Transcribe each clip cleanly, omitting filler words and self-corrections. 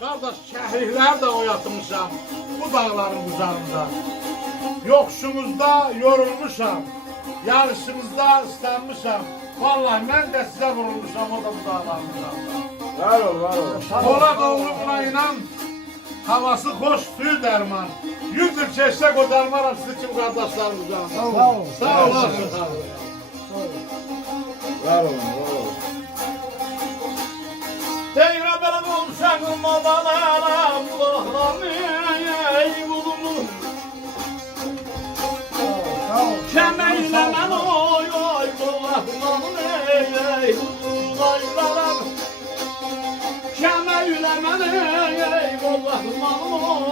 Qardaş, şəhərlər də oyatmışam bu dağların uzağında. Yoxşumuzda yorulmuşam, yarışımızda ıslanmışam. Vallahi mən də sizə vurulmuşam o da bu dağların uzağında. Var ol, var ol. Pola doğrumla inan, havası hoş, suyu derman. 100 yıl çeşse kodarmaram sizi kim kardeşlerim uzağında. Sağ ol. Sağ olasın. Var ol, var ol. Deyirəm belə olmuşam madalara, bulaqlarını ey bulunur. Kəməylə mən oy oy bulaqlarını ey bulaqlarım. Kəməylə mən ey bulaqlarını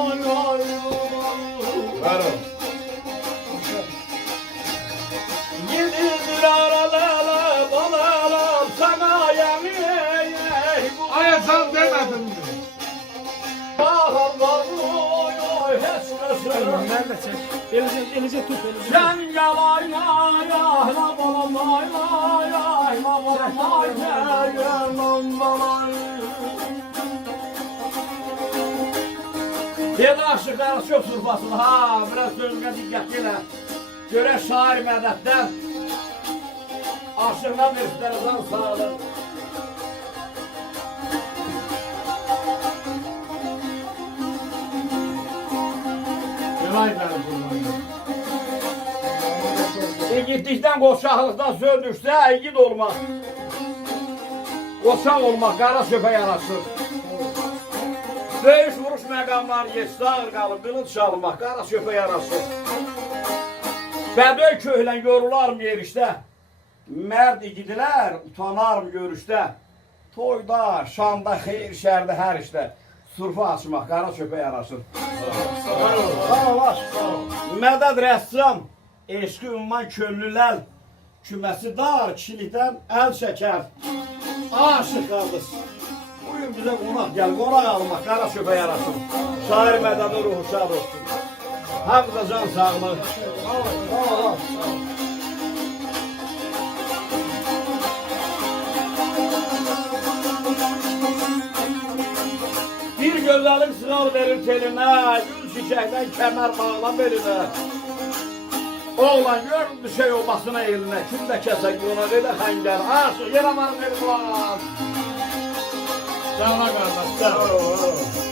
oy oy. Var ol. Gidilir aralara balalar sana yemin ey. Ayacan demedim mi? Bağlar oy oy heç kəsin. Nerede çek? Elice tut, elice. Sen yalayla yahla balam layla yahla balam layla balam. Bir aşıqları çox surfasın ha, biraz sözünə diqqət elə. Görək şair mədətdən aşığına versinlərdən sağlıq. Gəlay bəli bunlar. Gittikdən qoçaqlıqdan söz düşsə, igid olmaq. Qoçaq olmaq, qara söpə yanaşır. Döyüş vuruş məqamları geçsə, ağır qalıb, qılınc çalmaq, qara söpə yanaşır. Bədöy köhlən yorularım yerişdə. Mərd igidilər, utanarım görüşdə. Toyda, şanda, xeyir, şərdə, hər işdə. Surfa açmaq, qara söpə yanaşır. Sağ ol. Mədəd rəssam. Eşqi ümman köllülər, küməsi dar, kişilikdən əl çəkər. Aşıq qardaş, bugün bizə qonaq gəl, qonaq almaq, qara söpə yarasın. Şair mədədi ruhu şad olsun. Hafıza can sağlığı. Bir gözəlim sığal verir telinə, gül çiçəkdən kəmər bağla belinə. Oğlan gör düşey olmasına eline, kimdə kəsə qonaq edə xəngər, aşıq yenə mənim elim var. Cana qardaş, sağ ol.